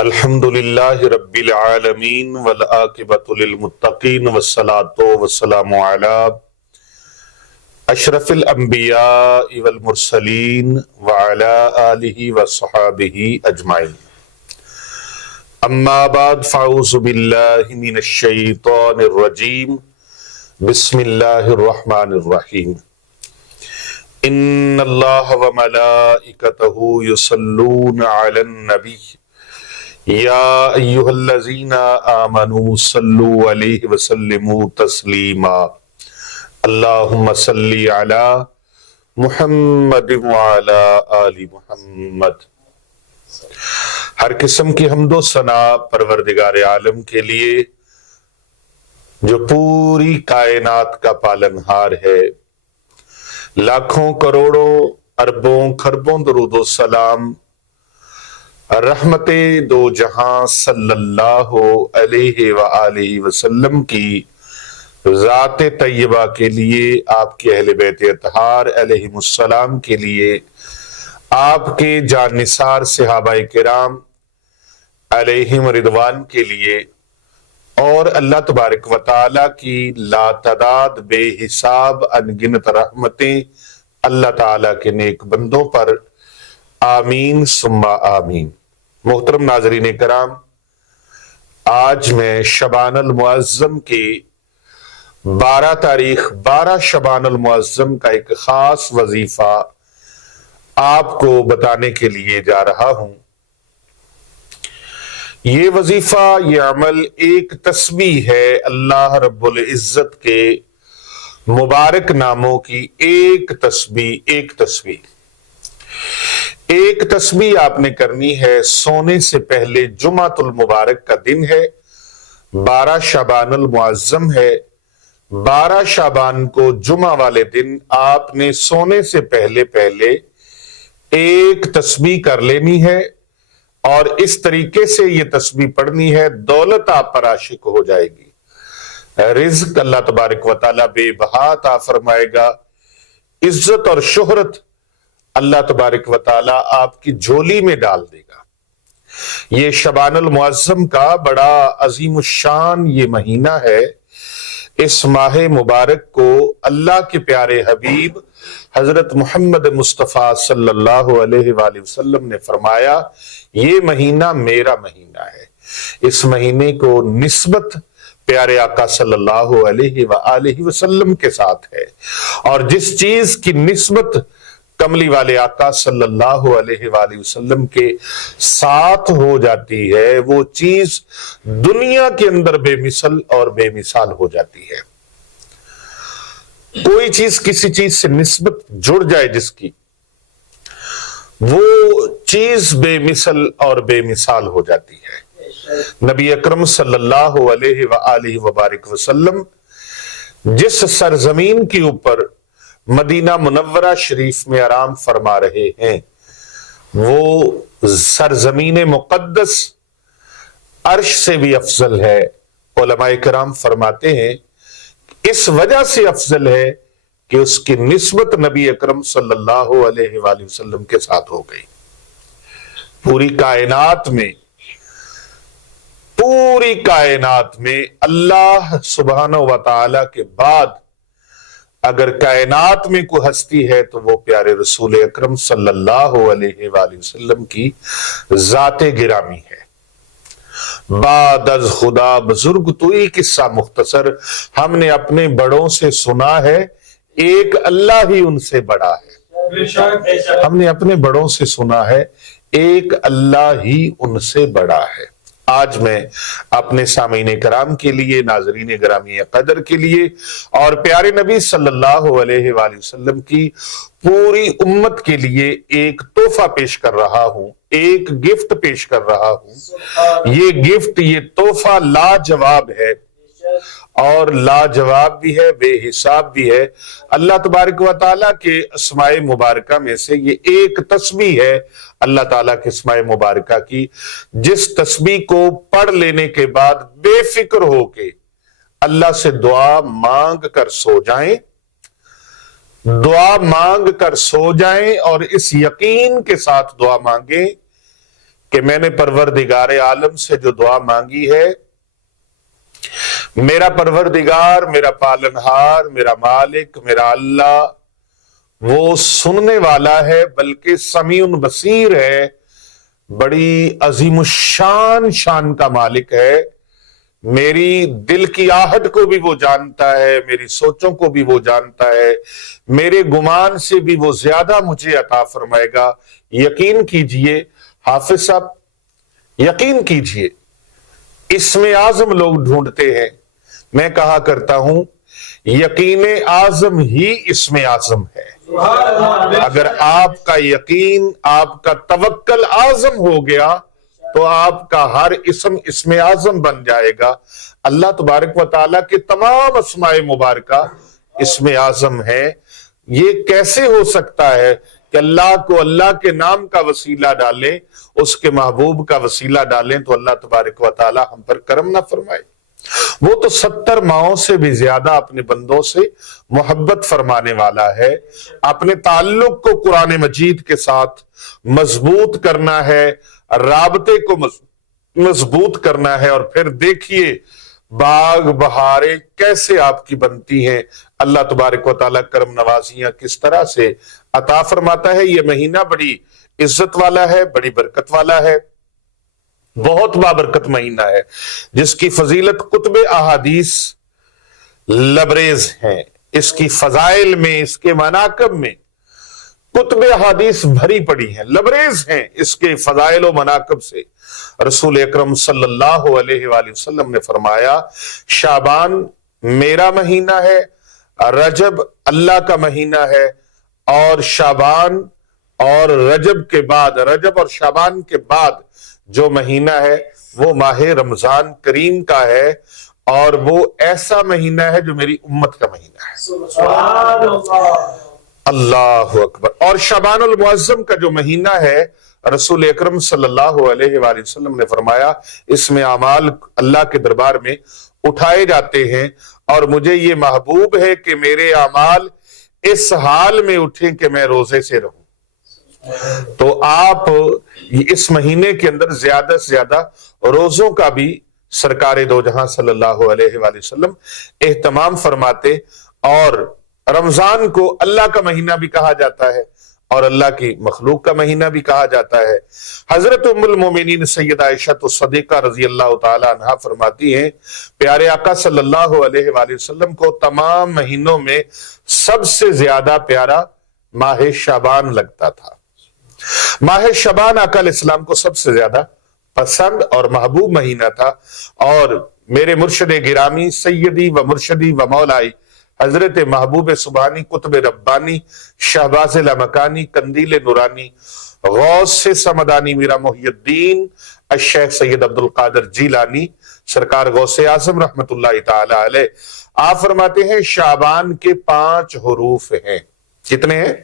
الحمد للہ رب العالمین والعاقبۃ للمتقین والصلاۃ والسلام علی اشرف الانبیاء والمرسلین وعلی آلہ وصحابہ اجمعین اما بعد فاعوذ باللہ من الشیطان الرجیم بسم اللہ الرحمن الرحیم ان اللہ وملائکتہ یصلون علی النبی یا ایہا الذین آمنوا صلوا علیہ وسلموا تسلیما اللہم صلی علی محمد وعلی آل محمد۔ ہر قسم کی حمد و ثنا پروردگار عالم کے لیے جو پوری کائنات کا پالنہار ہے۔ لاکھوں کروڑوں اربوں خربوں درود و سلام رحمت دو جہاں صلی اللہ علیہ وآلہ وسلم کی ذات طیبہ کے لیے، آپ کے اہل بیت اطہار علیہم السلام کے لیے، آپ کے جان نثار صحابہ کرام علیہم رضوان کے لیے، اور اللہ تبارک و تعالی کی لاتعداد بے حساب انگنت رحمتیں اللہ تعالی کے نیک بندوں پر آمین ثم آمین۔ محترم ناظرین کرام، آج میں شعبان المعظم کی 12 شعبان المعظم کا ایک خاص وظیفہ آپ کو بتانے کے لیے جا رہا ہوں۔ یہ وظیفہ، یہ عمل ایک تسبیح ہے اللہ رب العزت کے مبارک ناموں کی ایک تسبیح آپ نے کرنی ہے۔ سونے سے پہلے جمعۃ المبارک کا دن ہے، 12 شعبان المعظم ہے۔ 12 شعبان کو جمعہ والے دن آپ نے سونے سے پہلے ایک تسبیح کر لینی ہے، اور اس طریقے سے یہ تسبیح پڑھنی ہے، دولت آپ پر عاشق ہو جائے گی، رزق اللہ تبارک و تعالی بے بہا عطا فرمائے گا، عزت اور شہرت اللہ تبارک و تعالی آپ کی جھولی میں ڈال دے گا۔ یہ شعبان المعظم کا بڑا عظیم الشان یہ مہینہ ہے۔ اس ماہ مبارک کو اللہ کے پیارے حبیب حضرت محمد مصطفیٰ صلی اللہ علیہ وآلہ وسلم نے فرمایا، یہ مہینہ میرا مہینہ ہے۔ اس مہینے کو نسبت پیارے آقا صلی اللہ علیہ وآلہ وسلم کے ساتھ ہے، اور جس چیز کی نسبت کملی والے آقا صلی اللہ علیہ وآلہ وسلم کے ساتھ ہو جاتی ہے، وہ چیز دنیا کے اندر بے مثل اور بے مثال ہو جاتی ہے۔ کوئی چیز کسی چیز سے نسبت جڑ جائے جس کی، وہ چیز بے مثل اور بے مثال ہو جاتی ہے۔ نبی اکرم صلی اللہ علیہ وآلہ وبارک وسلم جس سرزمین کے اوپر مدینہ منورہ شریف میں آرام فرما رہے ہیں، وہ سرزمین مقدس عرش سے بھی افضل ہے۔ علماء کرام فرماتے ہیں اس وجہ سے افضل ہے کہ اس کی نسبت نبی اکرم صلی اللہ علیہ وآلہ وسلم کے ساتھ ہو گئی۔ پوری کائنات میں اللہ سبحانہ و تعالی کے بعد اگر کائنات میں کوئی ہستی ہے تو وہ پیارے رسول اکرم صلی اللہ علیہ وآلہ وسلم کی ذات گرامی ہے۔ بعد از خدا بزرگ تو یہ قصہ مختصر ہم نے اپنے بڑوں سے سنا ہے، ایک اللہ ہی ان سے بڑا ہے۔ ہم نے اپنے بڑوں سے سنا ہے، ایک اللہ ہی ان سے بڑا ہے۔ آج میں اپنے سامعین کرام کے لیے، ناظرین گرامی قدر کے لیے، اور پیارے نبی صلی اللہ علیہ وآلہ وسلم کی پوری امت کے لیے ایک تحفہ پیش کر رہا ہوں، ایک گفٹ پیش کر رہا ہوں۔ یہ گفٹ، یہ تحفہ لاجواب ہے، اور لاجواب بھی ہے، بے حساب بھی ہے۔ اللہ تبارک و تعالیٰ کے اسماء مبارکہ میں سے یہ ایک تسبیح ہے اللہ تعالیٰ کے اسماء مبارکہ کی، جس تسبیح کو پڑھ لینے کے بعد بے فکر ہو کے اللہ سے دعا مانگ کر سو جائیں، اور اس یقین کے ساتھ دعا مانگیں کہ میں نے پروردگار عالم سے جو دعا مانگی ہے، میرا پروردگار، میرا پالنہار، میرا مالک، میرا اللہ وہ سننے والا ہے، بلکہ سمیع بصیر ہے، بڑی عظیم الشان شان کا مالک ہے، میری دل کی آہٹ کو بھی وہ جانتا ہے، میری سوچوں کو بھی وہ جانتا ہے، میرے گمان سے بھی وہ زیادہ مجھے عطا فرمائے گا۔ یقین کیجئے حافظ صاحب، یقین کیجئے، اسم اعظم لوگ ڈھونڈتے ہیں، میں کہا کرتا ہوں یقین اعظم ہی اسم اعظم ہے۔ اگر آپ کا یقین، آپ کا توکل اعظم ہو گیا تو آپ کا ہر اسم اعظم بن جائے گا۔ اللہ تبارک و تعالیٰ کے تمام اسماء مبارکہ اسم اعظم ہے۔ یہ کیسے ہو سکتا ہے کہ اللہ کو اللہ کے نام کا وسیلہ ڈالیں، اس کے محبوب کا وسیلہ ڈالیں تو اللہ تبارک و تعالیٰ ہم پر کرم نہ فرمائے؟ وہ تو 70 ماؤں سے بھی زیادہ اپنے بندوں سے محبت فرمانے والا ہے۔ اپنے تعلق کو قرآن مجید کے ساتھ مضبوط کرنا ہے، رابطے کو مضبوط کرنا ہے، اور پھر دیکھیے باغ بہاریں کیسے آپ کی بنتی ہیں، اللہ تبارک و تعالیٰ کرم نوازیاں کس طرح سے عطا فرماتا ہے۔ یہ مہینہ بڑی عزت والا ہے، بڑی برکت والا ہے، بہت بابرکت مہینہ ہے، جس کی فضیلت کتب احادیث لبریز ہیں۔ اس کی فضائل میں، اس کے مناقب میں کتب احادیث بھری پڑی ہیں، لبریز ہیں اس کے فضائل و مناقب سے۔ رسول اکرم صلی اللہ علیہ وآلہ وسلم نے فرمایا شعبان میرا مہینہ ہے، رجب اللہ کا مہینہ ہے، اور شعبان اور رجب کے بعد، رجب اور شعبان کے بعد جو مہینہ ہے وہ ماہ رمضان کریم کا ہے، اور وہ ایسا مہینہ ہے جو میری امت کا مہینہ ہے۔ سبحان اللہ اکبر۔ اور شعبان المعظم کا جو مہینہ ہے، رسول اکرم صلی اللہ علیہ وآلہ وسلم نے فرمایا اس میں اعمال اللہ کے دربار میں اٹھائے جاتے ہیں، اور مجھے یہ محبوب ہے کہ میرے اعمال اس حال میں اٹھیں کہ میں روزے سے رہوں۔ تو آپ اس مہینے کے اندر زیادہ سے زیادہ روزوں کا بھی سرکار دو جہاں صلی اللہ علیہ وآلہ وسلم اہتمام فرماتے، اور رمضان کو اللہ کا مہینہ بھی کہا جاتا ہے اور اللہ کی مخلوق کا مہینہ بھی کہا جاتا ہے۔ حضرت ام المومنین سیدہ عائشہ الصدیقہ رضی اللہ تعالی عنہا فرماتی ہیں پیارے آقا صلی اللہ علیہ وآلہ وسلم کو تمام مہینوں میں سب سے زیادہ پیارا ماہ شعبان لگتا تھا۔ ماہ شعبان آقا علیہ السلام کو سب سے زیادہ پسند اور محبوب مہینہ تھا، اور میرے مرشد گرامی سیدی و مرشدی و مولائی حضرت محبوب سبحانی قطب ربانی شہباز لامکانی قندیل نورانی غوث سمدانی میرا محی الدین الشیخ سید عبدالقادر جیلانی سرکار غوث اعظم رحمت اللہ تعالی علیہ، آپ فرماتے ہیں شعبان کے 5 حروف ہیں۔ کتنے ہیں؟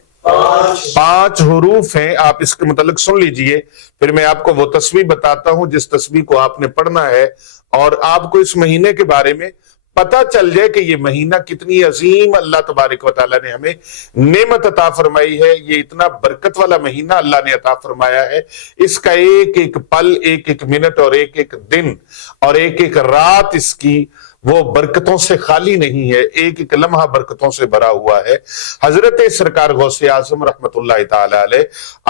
5 حروف ہیں۔ آپ اس کے متعلق سن لیجئے، پھر میں آپ کو وہ تسبیح بتاتا ہوں جس تسبیح کو آپ نے پڑھنا ہے، اور آپ کو اس مہینے کے بارے میں پتہ چل جائے کہ یہ مہینہ کتنی عظیم اللہ تبارک و تعالیٰ نے ہمیں نعمت عطا فرمائی ہے۔ یہ اتنا برکت والا مہینہ اللہ نے عطا فرمایا ہے، اس کا ایک ایک پل، ایک ایک منٹ اور ایک ایک دن اور ایک ایک رات اس کی وہ برکتوں سے خالی نہیں ہے، ایک ایک لمحہ برکتوں سے بھرا ہوا ہے۔ حضرت سرکار غوث اعظم رحمت اللہ تعالی علیہ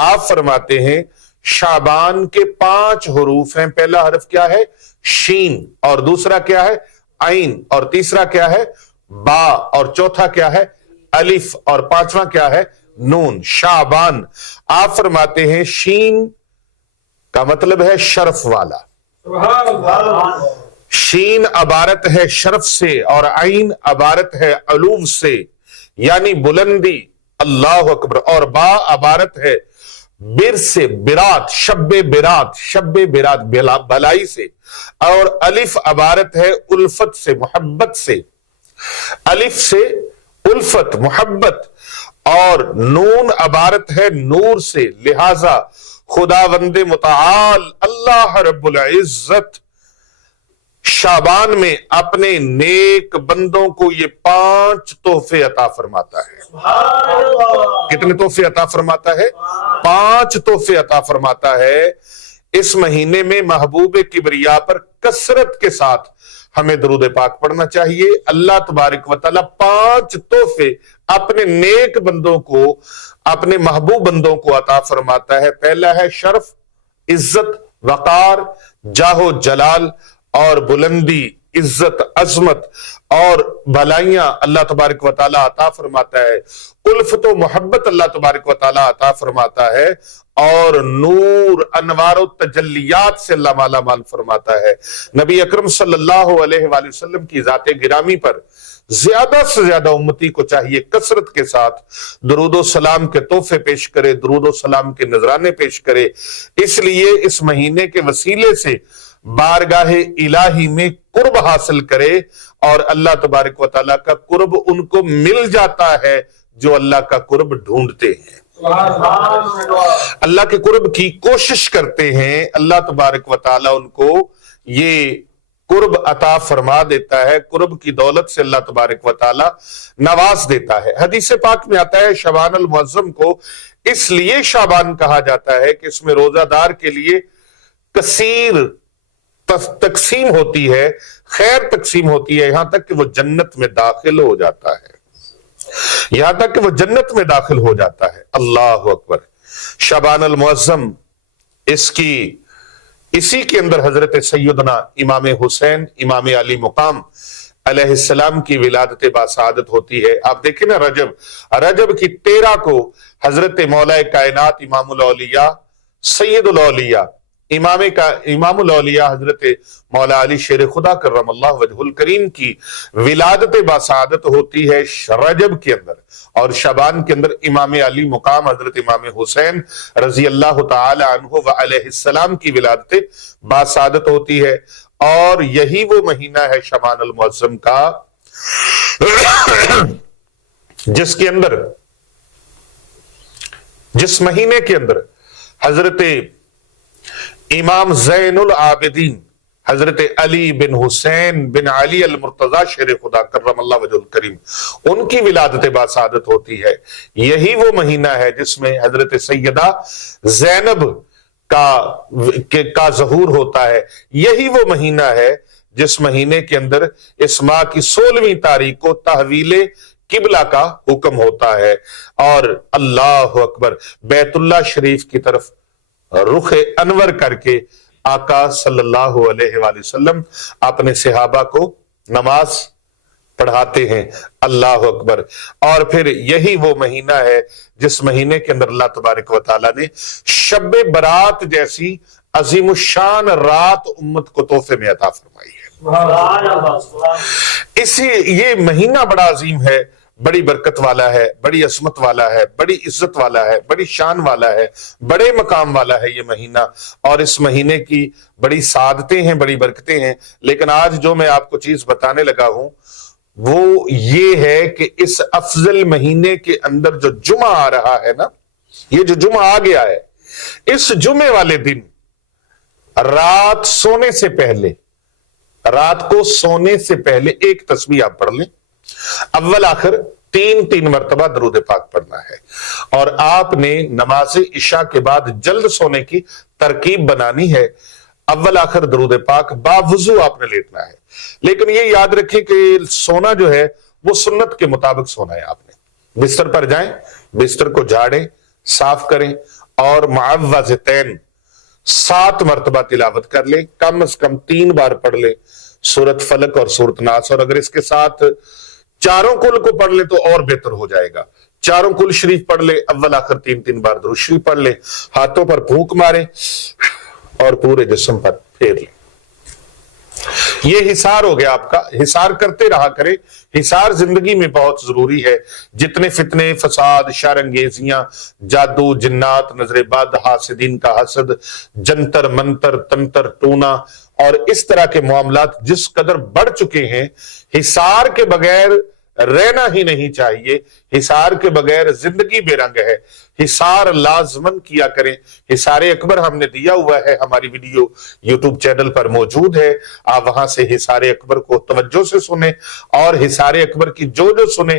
آپ فرماتے ہیں شعبان کے 5 حروف ہیں۔ پہلا حرف کیا ہے؟ شین، اور دوسرا کیا ہے؟ عین، اور تیسرا کیا ہے؟ با، اور چوتھا کیا ہے؟ الف، اور 5واں کیا ہے؟ نون۔ شعبان آپ فرماتے ہیں شین کا مطلب ہے شرف والا، شین عبارت ہے شرف سے، اور عین عبارت ہے علو سے یعنی بلندی، اللہ اکبر، اور با عبارت ہے بر سے، برات، شب برات، شب برات بھلائی سے، اور الف عبارت ہے الفت سے، محبت سے، الف سے الفت محبت، اور نون عبارت ہے نور سے، لہذا خداوند متعال اللہ رب العزت شعبان میں اپنے نیک بندوں کو یہ 5 تحفے عطا فرماتا ہے۔ کتنے تحفے عطا فرماتا ہے؟ 5 تحفے عطا فرماتا ہے۔ اس مہینے میں محبوب کبریا پر کثرت کے ساتھ ہمیں درود پاک پڑھنا چاہیے۔ اللہ تبارک و تعالیٰ 5 تحفے اپنے نیک بندوں کو، اپنے محبوب بندوں کو عطا فرماتا ہے۔ پہلا ہے شرف، عزت، وقار، جاہ و جلال اور بلندی، عزت، عظمت اور بھلائیاں اللہ تبارک و تعالیٰ عطا فرماتا ہے۔ الفت و محبت اللہ تبارک و تعالیٰ عطا فرماتا ہے، اور نور، انوار و تجلیات سے اللہ مالا مال فرماتا ہے۔ نبی اکرم صلی اللہ علیہ وآلہ وسلم کی ذات گرامی پر زیادہ سے زیادہ امتی کو چاہیے کثرت کے ساتھ درود و سلام کے تحفے پیش کرے، درود و سلام کے نذرانے پیش کرے۔ اس لیے اس مہینے کے وسیلے سے بارگاہ الہی میں قرب حاصل کرے، اور اللہ تبارک و تعالیٰ کا قرب ان کو مل جاتا ہے جو اللہ کا قرب ڈھونڈتے ہیں، اللہ کے قرب کی کوشش کرتے ہیں۔ اللہ تبارک و تعالیٰ ان کو یہ قرب عطا فرما دیتا ہے، قرب کی دولت سے اللہ تبارک و تعالیٰ نواز دیتا ہے۔ حدیث پاک میں آتا ہے شعبان المعظم کو اس لیے شعبان کہا جاتا ہے کہ اس میں روزہ دار کے لیے کثیر تقسیم ہوتی ہے، خیر تقسیم ہوتی ہے، یہاں تک کہ وہ جنت میں داخل ہو جاتا ہے، یہاں تک کہ وہ جنت میں داخل ہو جاتا ہے۔ اللہ اکبر۔ شعبان المعظم، اسی کے اندر حضرت سیدنا امام حسین امام علی مقام علیہ السلام کی ولادت باسعادت ہوتی ہے۔ آپ دیکھیں نا، رجب کی 13 کو حضرت مولا کائنات امام الاولیاء سید الاولیاء امام الاولیاء حضرت مولا علی شیر خدا کرم اللہ وجہ الکریم کی ولادت باسعادت ہوتی ہے رجب کے اندر، اور شعبان کے اندر امام علی مقام حضرت امام حسین رضی اللہ تعالی عنہ و علیہ السلام کی ولادت باسعادت ہوتی ہے۔ اور یہی وہ مہینہ ہے شعبان المعظم کا جس مہینے کے اندر حضرت امام زین العابدین حضرت علی بن حسین بن علی المرتضی شیر خدا کرم اللہ وجہ الکریم ان کی ولادت باسعادت ہوتی ہے۔ یہی وہ مہینہ ہے جس میں حضرت سیدہ زینب کا ظہور ہوتا ہے۔ یہی وہ مہینہ ہے جس مہینے کے اندر اس ماہ کی 16ویں تاریخ کو تحویل قبلہ کا حکم ہوتا ہے، اور اللہ اکبر، بیت اللہ شریف کی طرف رخ انور کر کے آقا صلی اللہ علیہ وآلہ وسلم اپنے صحابہ کو نماز پڑھاتے ہیں۔ اللہ اکبر۔ اور پھر یہی وہ مہینہ ہے جس مہینے کے اندر اللہ تبارک و تعالیٰ نے شب برات جیسی عظیم الشان رات امت کو تحفے میں عطا فرمائی ہے۔ یہ مہینہ بڑا عظیم ہے، بڑی برکت والا ہے، بڑی عظمت والا ہے، بڑی عزت والا ہے، بڑی شان والا ہے، بڑے مقام والا ہے یہ مہینہ، اور اس مہینے کی بڑی سعادتیں ہیں، بڑی برکتیں ہیں۔ لیکن آج جو میں آپ کو چیز بتانے لگا ہوں وہ یہ ہے کہ اس افضل مہینے کے اندر جو جمعہ آ رہا ہے نا، یہ جو جمعہ آ گیا ہے، اس جمعے والے دن رات کو سونے سے پہلے ایک تسبیح آپ پڑھ لیں، اول آخر 3 مرتبہ درود پاک پڑھنا ہے، اور آپ نے نماز عشاء کے بعد جلد سونے کی ترکیب بنانی ہے۔ اول آخر درود پاک باوضو آپ نے لیٹنا ہے، لیکن یہ یاد رکھیں کہ سونا جو ہے وہ سنت کے مطابق سونا ہے۔ آپ نے بستر پر جائیں، بستر کو جھاڑیں، صاف کریں، اور معوذتین 7 مرتبہ تلاوت کر لیں، کم از کم 3 بار پڑھ لیں، سورت فلق اور سورت ناس، اور اگر اس کے ساتھ چاروں کل کو پڑھ لیں تو اور بہتر ہو جائے گا۔ چاروں کل شریف پڑھ لیں، اول آخر 3 بار درود شریف پڑھ لیں، ہاتھوں پر پھونک ماریں اور پورے جسم پر پھیر لیں۔ یہ حصار ہو گیا آپ کا۔ حصار کرتے رہا کریں، حصار زندگی میں بہت ضروری ہے۔ جتنے فتنے، فساد، شر انگیزیاں، جادو، جنات، نظر بد، حاسدین کا حسد، جنتر منتر، تنتر ٹونا اور اس طرح کے معاملات جس قدر بڑھ چکے ہیں، حصار کے بغیر رہنا ہی نہیں چاہیے۔ حصار کے بغیر زندگی بے رنگ ہے۔ حصار لازمن کیا کریں۔ حصار اکبر ہم نے دیا ہوا ہے، ہماری ویڈیو یوٹیوب چینل پر موجود ہے، آپ وہاں سے حصار اکبر کو توجہ سے سنیں، اور حصار اکبر کی جو سنیں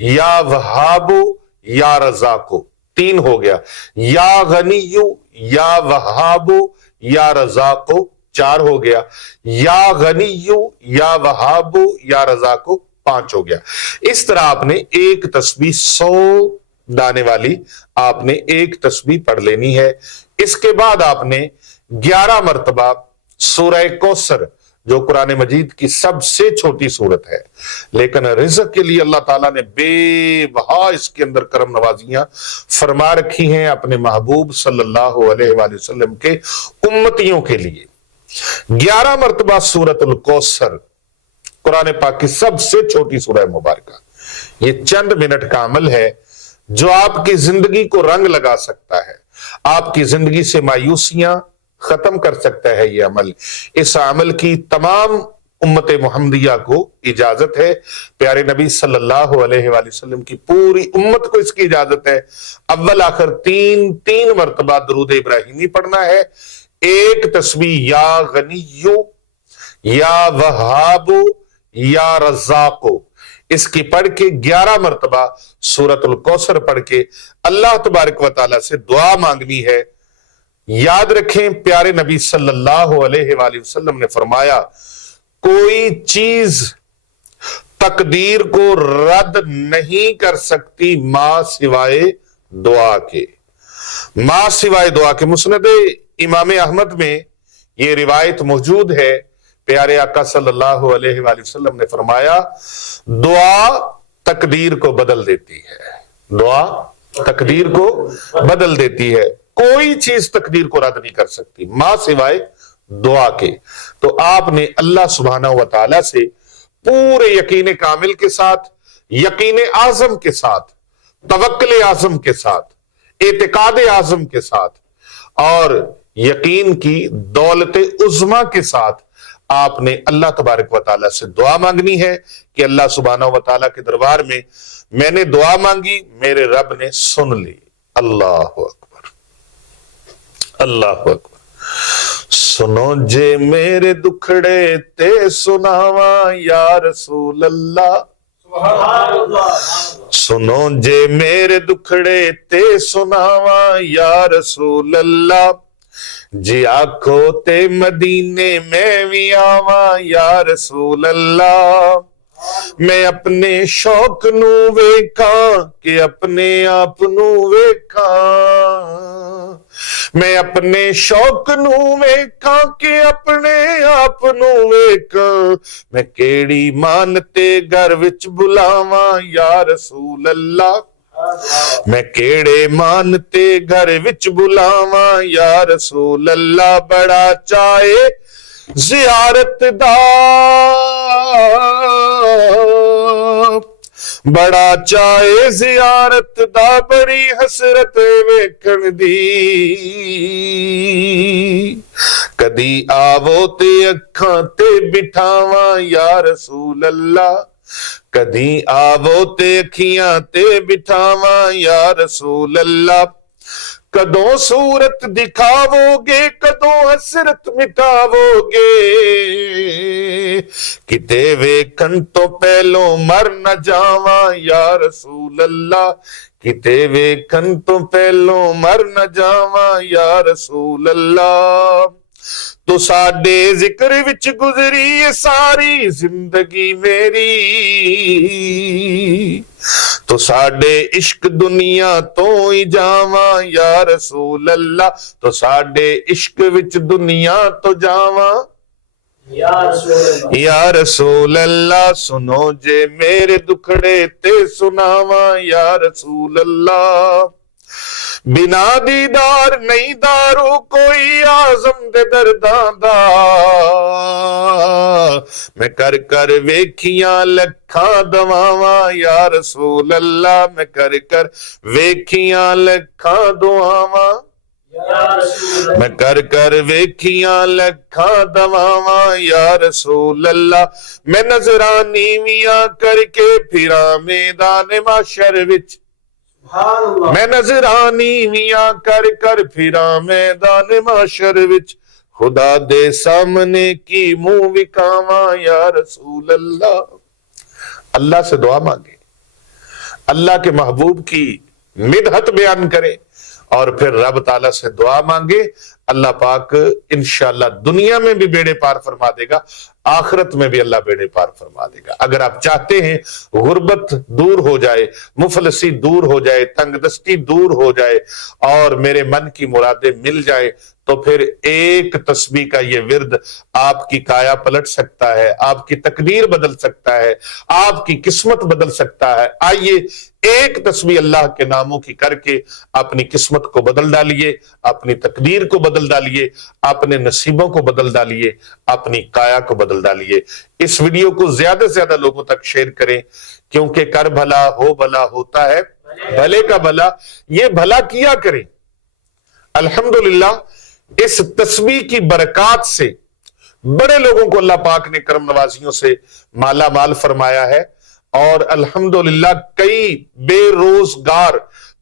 یا وہابو یا رزاقو، 3 ہو گیا، یا غنیو یا وہابو یا رزاقو 4 ہو گیا، یا غنیو یا وہابو یا رزاقو 5 ہو گیا۔ اس طرح آپ نے ایک تسبیح 100 دانے والی آپ نے ایک تسبیح پڑھ لینی ہے۔ اس کے بعد آپ نے 11 مرتبہ سورہ کوثر، جو قرآن مجید کی سب سے چھوٹی سورت ہے، لیکن رزق کے لیے اللہ تعالیٰ نے بے بہا اس کے اندر کرم نوازیاں فرما رکھی ہیں اپنے محبوب صلی اللہ علیہ وآلہ وسلم کے امتیوں کے لیے۔ 11 مرتبہ سورۃ الکوثر قرآن پاک کی سب سے چھوٹی سورہ مبارکہ، یہ چند منٹ کا عمل ہے جو آپ کی زندگی کو رنگ لگا سکتا ہے، آپ کی زندگی سے مایوسیاں ختم کر سکتا ہے یہ عمل۔ اس عمل کی تمام امت محمدیہ کو اجازت ہے، پیارے نبی صلی اللہ علیہ وآلہ وسلم کی پوری امت کو اس کی اجازت ہے۔ اول آخر 3 مرتبہ درود ابراہیمی پڑھنا ہے، ایک تسبیح یا غنیو یا وہابو یا رزاقو اس کی پڑھ کے 11 مرتبہ سورۃ الکوثر پڑھ کے اللہ تبارک و تعالیٰ سے دعا مانگنی ہے۔ یاد رکھیں پیارے نبی صلی اللہ علیہ وآلہ وسلم نے فرمایا، کوئی چیز تقدیر کو رد نہیں کر سکتی ماں سوائے دعا کے، ماں سوائے دعا کے۔ مسند امام احمد میں یہ روایت موجود ہے، پیارے آقا صلی اللہ علیہ وآلہ وسلم نے فرمایا، دعا تقدیر کو بدل دیتی ہے، دعا تقدیر کو بدل دیتی ہے، کوئی چیز تقدیر کو رد نہیں کر سکتی ماں سوائے دعا کے۔ تو آپ نے اللہ سبحانہ و تعالی سے پورے یقین کامل کے ساتھ، یقین اعظم کے ساتھ، توکل اعظم کے ساتھ، اعتقاد اعظم کے ساتھ اور یقین کی دولت عظمیٰ کے ساتھ آپ نے اللہ تبارک و تعالیٰ سے دعا مانگنی ہے کہ اللہ سبحانہ و تعالیٰ کے دربار میں نے دعا مانگی، میرے رب نے سن لی۔ اللہ اکبر، اللہ اکبر۔ سنو جے میرے دکھڑے تے سناواں یا رسول اللہ، سنو جے میرے دکھڑے تے سناواں یا رسول اللہ، جی آکھو تے مدینے میں بھی آواں یا رسول اللہ، میں اپنے شوق نو ویکھاں کہ اپنے آپ نو ویکھاں، میں اپنے شوق نو ویکھاں کہ اپنے آپ نو ویکھاں، میں کیڑی مان تے گھر وچ بلاواں یا رسول اللہ، میں کیڑے مان تے گھر وچ بلاواں یا رسول اللہ، بڑا چاہے زیارت دا، بڑا چاہے زیارت دا، بڑی حسرت ویکھن دی، کدی آوو تے اکھاں تے بٹھاواں یا رسول اللہ، کدی آوو تے اکھیاں تے بٹھاواں یا رسول اللہ، کدوں صورت دکھاوو گے کدوں حسرت مٹاوو گے، کتے ویکھن تو پہلو مر نہ جاواں یا رسول اللہ، کتے ویکھن تو پہلو مر نہ جاواں یا رسول اللہ، تو ساڈے ذکر وچ گزری ساری زندگی میری، تو ساڈے عشق دنیا تو ہی جاواں یا رسول اللہ، تو ساڈے عشق وچ دنیا تو جاواں یا رسول اللہ، سنو جے میرے دکھڑے تے سناواں یا رسول اللہ، بنا دیدار نہیں دارو کوئی اعظم دے درداں دا، میں کر کر ویکھیاں لکھاں دعاواں یا رسول اللہ، میں کر کر ویکھیاں لکھاں دعاواں، میں کر کر ویکھیاں لکھاں دعاواں یا رسول اللہ، میں نظراں نیویاں کر کے پھراں میدان محشر وچ، میں نظراں نیویاں کر کر پھراں میدان محشر وچ، خدا دے سامنے کی منہ وکھاواں یا رسول اللہ۔ اللہ سے دعا مانگے، اللہ کے محبوب کی مدحت بیان کریں اور پھر رب تعالیٰ سے دعا مانگے. اللہ پاک انشاءاللہ دنیا میں بھی بیڑے پار فرما دے گا, آخرت میں بھی اللہ بیڑے پار فرما دے گا. اگر آپ چاہتے ہیں غربت دور ہو جائے, مفلسی دور ہو جائے, تنگ دستی دور ہو جائے اور میرے من کی مرادیں مل جائے, تو پھر ایک تسبیح کا یہ ورد آپ کی کایا پلٹ سکتا ہے, آپ کی تقدیر بدل سکتا ہے, آپ کی قسمت بدل سکتا ہے. آئیے ایک تسبیح اللہ کے ناموں کی کر کے اپنی قسمت کو بدل ڈالیے, اپنی تقدیر کو بدل ڈالیے, اپنے نصیبوں کو بدل ڈالیے, اپنی کایا کو بدل ڈالیے. اس ویڈیو کو زیادہ سے زیادہ لوگوں تک شیئر کریں, کیونکہ کر بھلا ہو بھلا ہوتا ہے بھلے کا بھلا. یہ بھلا کیا کریں. الحمدللہ اس تسبیح کی برکات سے بڑے لوگوں کو اللہ پاک نے کرم نوازیوں سے مالا مال فرمایا ہے, اور الحمدللہ کئی بے روزگار,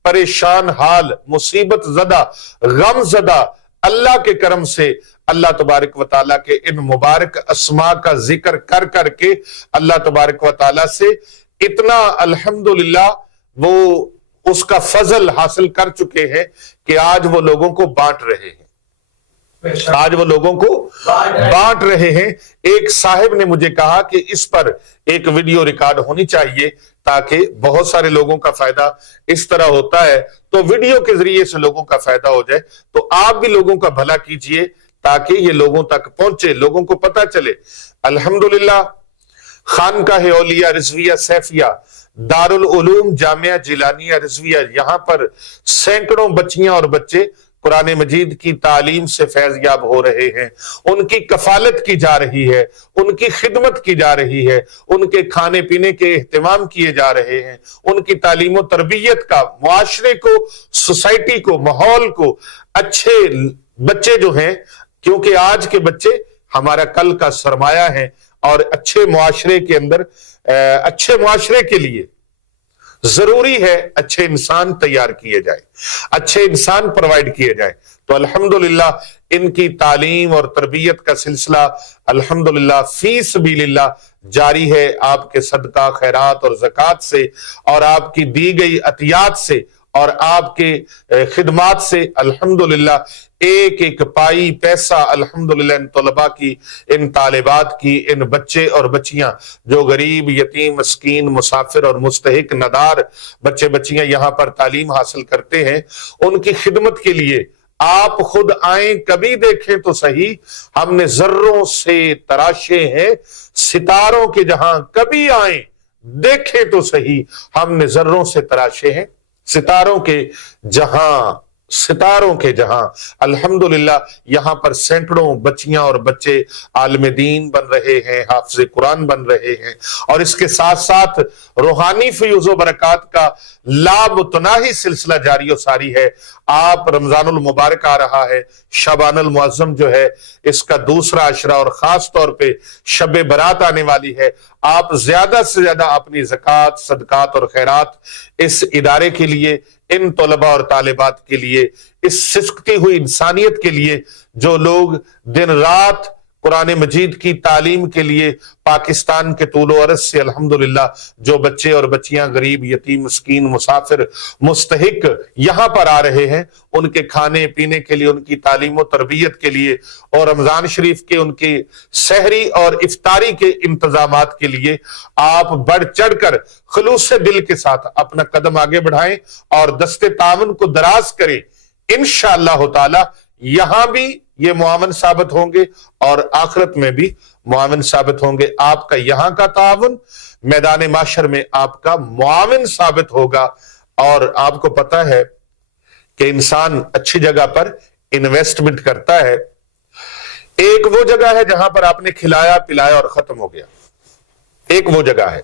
پریشان حال, مصیبت زدہ, غم زدہ اللہ کے کرم سے اللہ تبارک و تعالیٰ کے ان مبارک اسماء کا ذکر کر کر کے اللہ تبارک و تعالیٰ سے اتنا الحمدللہ وہ اس کا فضل حاصل کر چکے ہیں کہ آج وہ لوگوں کو بانٹ رہے ہیں. آج وہ لوگوں کو بانٹ رہے ہیں. ایک صاحب نے مجھے کہا کہ اس پر ایک ویڈیو ریکارڈ ہونی چاہیے تاکہ بہت سارے لوگوں کا فائدہ اس طرح ہوتا ہے, تو ویڈیو کے ذریعے سے لوگوں کا فائدہ ہو جائے. تو آپ بھی لوگوں کا بھلا کیجئے تاکہ یہ لوگوں تک پہنچے, لوگوں کو پتہ چلے. الحمدللہ خانقاہ اولیاء رضویہ سیفیہ دارالعلوم جامعہ جیلانیہ رضویہ, یہاں پر سینکڑوں بچیاں اور بچے قرآن مجید کی تعلیم سے فیض یاب ہو رہے ہیں. ان کی کفالت کی جا رہی ہے, ان کی خدمت کی جا رہی ہے, ان کے کھانے پینے کے اہتمام کیے جا رہے ہیں, ان کی تعلیم و تربیت کا معاشرے کو, سوسائٹی کو, ماحول کو, اچھے بچے جو ہیں, کیونکہ آج کے بچے ہمارا کل کا سرمایہ ہیں, اور اچھے معاشرے کے اندر اچھے معاشرے کے لیے ضروری ہے اچھے انسان تیار کیے جائے, اچھے انسان پروائیڈ کیے جائے. تو الحمدللہ ان کی تعلیم اور تربیت کا سلسلہ الحمدللہ فی سبیل اللہ جاری ہے, آپ کے صدقہ خیرات اور زکوٰۃ سے, اور آپ کی دی گئی عطیات سے, اور آپ کے خدمات سے. الحمدللہ ایک ایک پائی پیسہ الحمدللہ ان طلباء کی, ان طالبات کی, ان بچے اور بچیاں جو غریب, یتیم, مسکین, مسافر اور مستحق ندار بچے بچیاں یہاں پر تعلیم حاصل کرتے ہیں, ان کی خدمت کے لیے آپ خود آئیں, کبھی دیکھیں تو صحیح. ہم نے ذروں سے تراشے ہیں ستاروں کے جہاں, کبھی آئیں دیکھیں تو صحیح. ہم نے ذروں سے تراشے ہیں ستاروں کے جہاں, ستاروں کے جہاں. الحمدللہ یہاں پر سینکڑوں بچیاں اور بچے عالم دین بن رہے ہیں, حافظ قرآن بن رہے ہیں, اور اس کے ساتھ ساتھ روحانی فیوز و برکات کا لامتناہی سلسلہ جاری و ساری ہے. آپ رمضان المبارک آ رہا ہے, شعبان المعظم جو ہے اس کا دوسرا عشرہ, اور خاص طور پہ شب برات آنے والی ہے. آپ زیادہ سے زیادہ اپنی زکوٰۃ, صدقات اور خیرات اس ادارے کے لیے, ان طلباء اور طالبات کے لیے, اس سسکتی ہوئی انسانیت کے لیے جو لوگ دن رات قرآن مجید کی تعلیم کے لیے پاکستان کے طول و عرض سے الحمدللہ جو بچے اور بچیاں غریب, یتیم, مسکین, مسافر, مستحق یہاں پر آ رہے ہیں, ان کے کھانے پینے کے لیے, ان کی تعلیم و تربیت کے لیے, اور رمضان شریف کے ان کی سحری اور افطاری کے انتظامات کے لیے آپ بڑھ چڑھ کر خلوص دل کے ساتھ اپنا قدم آگے بڑھائیں اور دستے تعاون کو دراز کریں. انشاءاللہ تعالی یہاں بھی یہ معاون ثابت ہوں گے اور آخرت میں بھی معاون ثابت ہوں گے. آپ کا یہاں کا تعاون میدان معاشر میں آپ کا معاون ثابت ہوگا. اور آپ کو پتا ہے کہ انسان اچھی جگہ پر انویسٹمنٹ کرتا ہے. ایک وہ جگہ ہے جہاں پر آپ نے کھلایا پلایا اور ختم ہو گیا, ایک وہ جگہ ہے,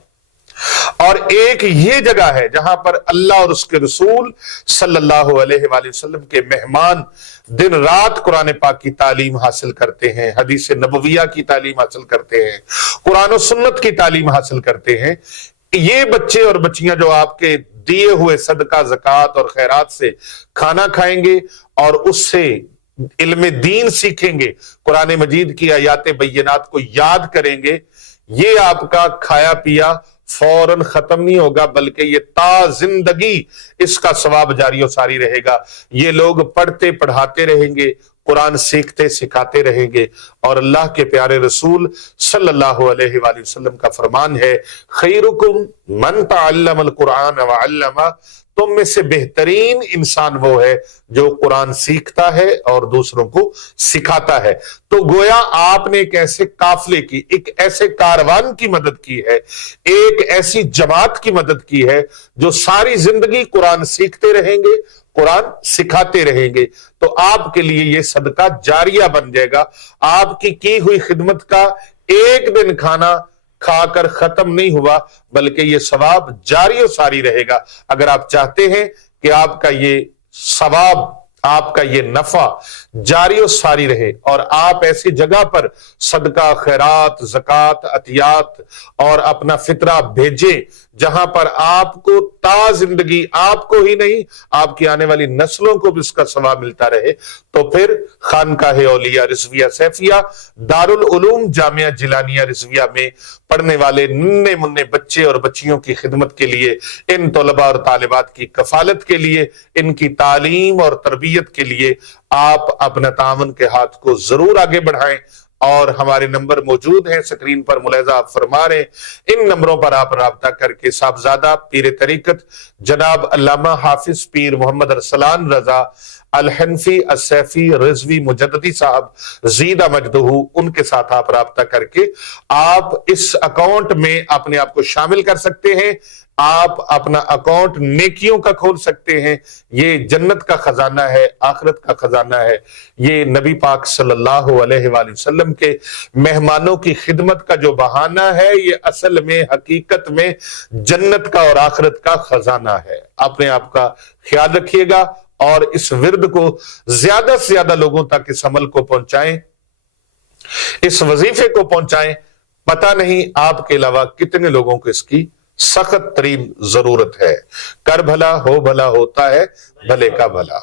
اور ایک یہ جگہ ہے جہاں پر اللہ اور اس کے رسول صلی اللہ علیہ وآلہ وسلم کے مہمان دن رات قرآن پاک کی تعلیم حاصل کرتے ہیں, حدیث نبویہ کی تعلیم حاصل کرتے ہیں, قرآن و سنت کی تعلیم حاصل کرتے ہیں. یہ بچے اور بچیاں جو آپ کے دیے ہوئے صدقہ, زکوٰۃ اور خیرات سے کھانا کھائیں گے اور اس سے علم دین سیکھیں گے, قرآن مجید کی آیات بینات کو یاد کریں گے, یہ آپ کا کھایا پیا فوراً ختم نہیں ہوگا، بلکہ یہ تا زندگی اس کا ثواب جاری و ساری رہے گا۔ یہ لوگ پڑھتے پڑھاتے رہیں گے، قرآن سیکھتے سکھاتے رہیں گے، اور اللہ کے پیارے رسول صلی اللہ علیہ وآلہ وسلم کا فرمان ہے، خیرکم من تعلم القرآن وعلمہ، تم میں سے بہترین انسان وہ ہے جو قرآن سیکھتا ہے اور دوسروں کو سکھاتا ہے۔ تو گویا آپ نے ایک ایسے قافلے کی، ایک ایسے کاروان کی مدد کی ہے، ایک ایسی جماعت کی مدد کی ہے جو ساری زندگی قرآن سیکھتے رہیں گے، قرآن سکھاتے رہیں گے۔ تو آپ کے لیے یہ صدقہ جاریہ بن جائے گا۔ آپ کی ہوئی خدمت کا ایک دن کھانا کھا کر ختم نہیں ہوا، بلکہ یہ ثواب جاری و ساری رہے گا۔ اگر آپ چاہتے ہیں کہ آپ کا یہ ثواب، آپ کا یہ نفع جاری و ساری رہے، اور آپ ایسی جگہ پر صدقہ، خیرات، زکوٰۃ، عطیات اور اپنا فطرہ بھیجیں جہاں پر آپ کو تا زندگی، آپ کو ہی نہیں آپ کی آنے والی نسلوں کو بھی اس کا ثواب ملتا رہے، تو پھر خانقاہ اولیاء رضویہ سیفیہ دارالعلوم جامعہ جیلانیہ رضویہ میں پڑھنے والے ننھے منھے بچے اور بچیوں کی خدمت کے لیے، ان طلباء اور طالبات کی کفالت کے لیے، ان کی تعلیم اور تربیت کے لیے آپ اپنا تعاون کے ہاتھ کو ضرور آگے بڑھائیں۔ اور ہمارے نمبر موجود ہیں اسکرین پر، ملاحظہ آپ فرما رہے ہیں، ان نمبروں پر آپ رابطہ کر کے صاحبزادہ پیر طریقت جناب علامہ حافظ پیر محمد ارسلان رضا الحنفی السیفی رضوی مجددی صاحب زیدہ مجدہ، ان کے ساتھ آپ رابطہ کر کے آپ اس اکاؤنٹ میں اپنے آپ کو شامل کر سکتے ہیں۔ آپ اپنا اکاؤنٹ نیکیوں کا کھول سکتے ہیں۔ یہ جنت کا خزانہ ہے، آخرت کا خزانہ ہے۔ یہ نبی پاک صلی اللہ علیہ وآلہ وسلم کے مہمانوں کی خدمت کا جو بہانہ ہے، یہ اصل میں حقیقت میں جنت کا اور آخرت کا خزانہ ہے۔ اپنے آپ کا خیال رکھیے گا اور اس ورد کو زیادہ سے زیادہ لوگوں تک اس عمل کو پہنچائیں، اس وظیفے کو پہنچائیں۔ پتہ نہیں آپ کے علاوہ کتنے لوگوں کو اس کی سخت ترین ضرورت ہے۔ کر بھلا ہو بھلا ہوتا ہے بھلے کا بھلا۔